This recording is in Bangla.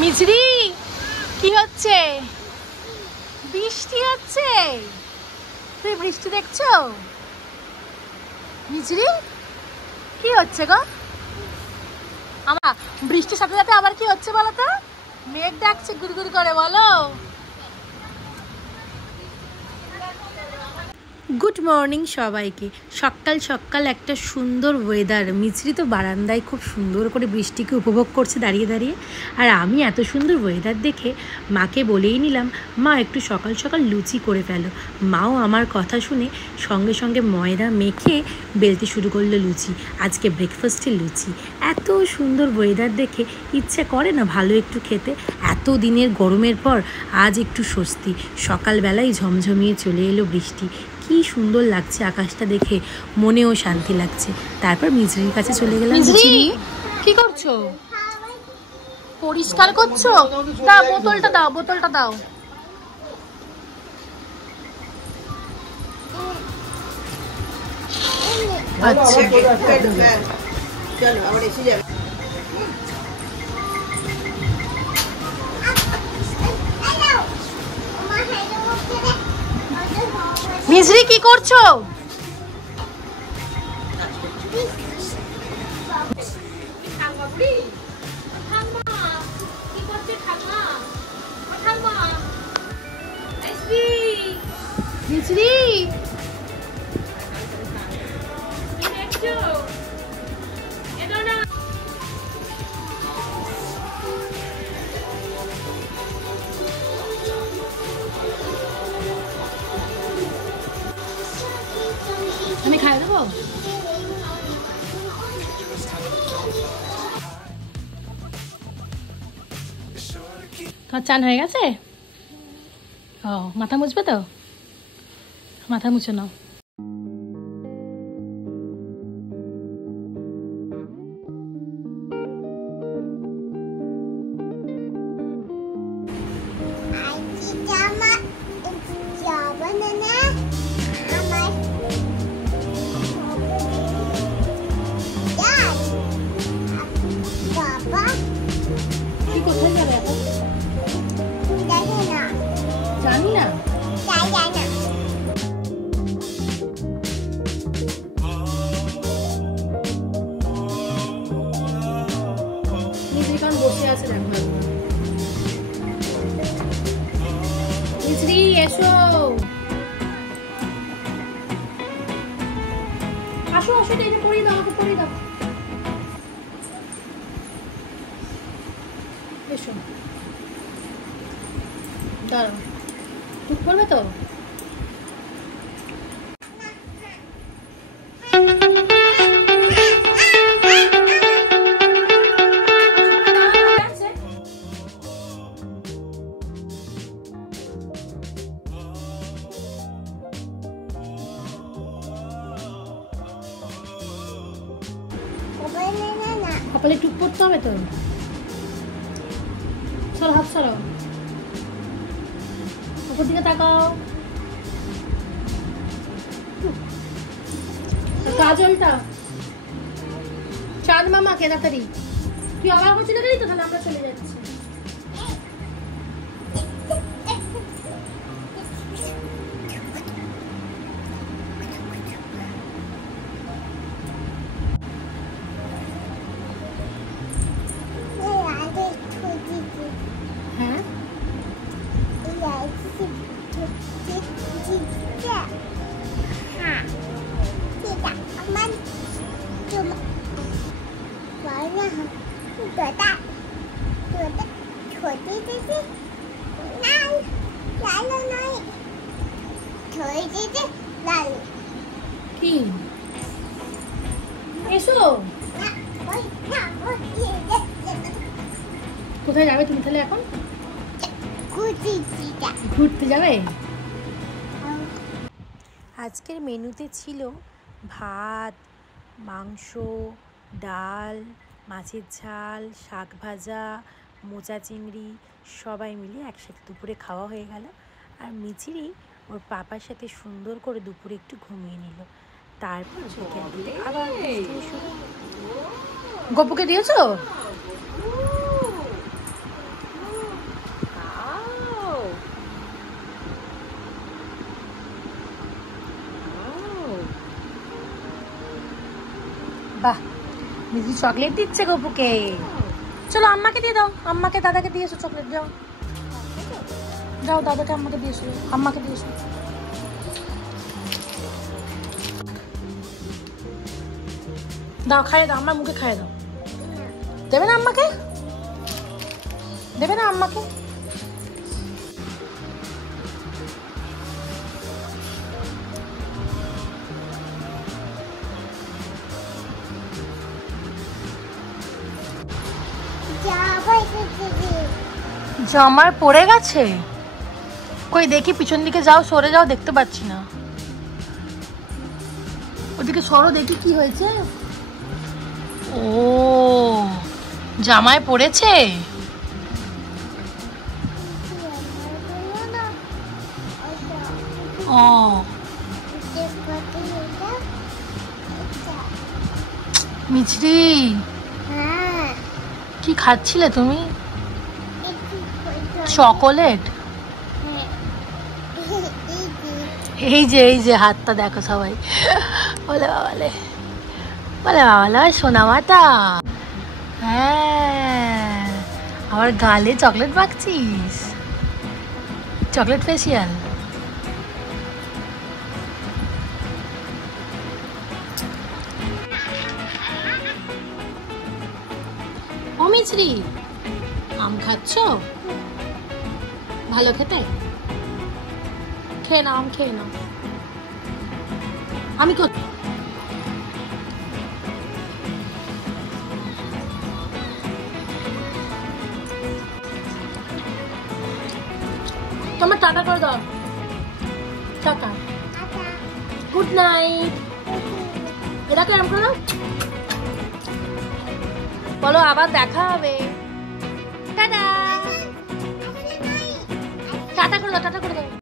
মিছরি কি হচ্ছে? বৃষ্টি হচ্ছে। তুই বৃষ্টি দেখছো? মিছরি কি হচ্ছে গো? আমার বৃষ্টির সাথে সাথে আবার কি হচ্ছে বলো তো? মেঘ ডাকছে গুড়গুড় করে। বলো গুড মর্নিং সবাইকে। সকাল সকাল একটা সুন্দর ওয়েদার। মিছরি তো বারান্দায় খুব সুন্দর করে বৃষ্টিকে উপভোগ করছে দাঁড়িয়ে দাঁড়িয়ে। আর আমি এত সুন্দর ওয়েদার দেখে মাকে বলেই নিলাম, মা একটু সকাল সকাল লুচি করে ফেলো। মাও আমার কথা শুনে সঙ্গে সঙ্গে ময়দা মেখে বেলতে শুরু করলো লুচি। আজকে ব্রেকফাস্টে লুচি। এত সুন্দর ওয়েদার দেখে ইচ্ছে করে না ভালো একটু খেতে। এত দিনের গরমের পর আজ একটু স্বস্তি। সকালবেলায় ঝমঝমিয়ে চলে এলো বৃষ্টি। কি সুন্দর লাগছে আকাশটা দেখে, মনেও শান্তি লাগছে। তারপর মিছরির কাছে চলে গেলাম। মিছরি কি করছো? পরিষ্কার করছো? দাও বোতলটা দাও, বোতলটা দাও। আচ্ছা চলো আবার এসে যাবে। মিছরি কি করছো? মিছরি আমি খাই দেবো। তোমার চান হয়ে গেছে? ও মাথা মুছবে তো? মাথা মুছে নাও। কোথায় যাবে এখন? জানি না। বসে আছে দেখো। মিছরি এসো, আসো আসো, এটা পরিয়ে দাও, আমাকে পরিয়ে দাও। এসো, দাঁড়াও, টুক করবে তো? কপালে টুক পড়তে হবে তো। চলো হাত সরাও, উপর দিকে তাকাও। কাজলটা চাঁদ মামাকে তাড়াতাড়ি। তুই অবাক হচ্ছিস না তো? তাহলে আমরা চলে যাচ্ছি। কি এসো, কোথায় যাবে তুমি তাহলে এখন? ঘুরতে যাবে? আজকের মেনুতে ছিল ভাত, মাংস, ডাল, মাছের ঝাল, শাক ভাজা, মোচা চিংড়ি, সবাই মিলে একসাথে দুপুরে খাওয়া হয়ে গেল। আর মিছরি ওর পাপার সাথে সুন্দর করে দুপুরে একটু ঘুমিয়ে নিল। তারপর আবার গপুকে দিয়েছো? বাহ, মিষ্টি চকলেট দিচ্ছে গপুকে। চলো আম্মাকে দিয়ে দাও, আম্মাকে দাদাকে দিয়ে এসো চকলেট। যাও যাও, দাদাকে আম্মাকে দিয়ে এসো, আম্মাকে দিয়ে এসো। দাও, খাইয়ে দাও, আমার মুখে খাইয়ে দাও। দেবে না আম্মাকে? দেবে না আম্মাকে? জামার পড়ে গেছে? কই দেখি, পিছন দিকে যাও, সরে যাও, দেখতে পাচ্ছি না। ওদিকে সরো, দেখি কি হয়েছে। ও, জামায় পড়েছে। ও, মিছরি কি খাচ্ছিলে তুমি? চকোলেট? এই যে এই যে হাতটা দেখো সবাই, বলে বাবালে, বলে বাবালে সোনা মাতা। হ্যাঁ, আবার গালে চকলেট মাখছিস, চকলেট ফেসিয়াল। ও মিছরি, আম খাচ্ছ? ভালো খেতে? খেয়ে নাও, আম খেয়ে নাও। আমি তোমার টাটা করে দাও, টাটা, গুড নাইট। এটাকে এরকম করে দাও, বলো আবার দেখা হবে। টাটা, টাটা করে দাও, টাটা করে দাও।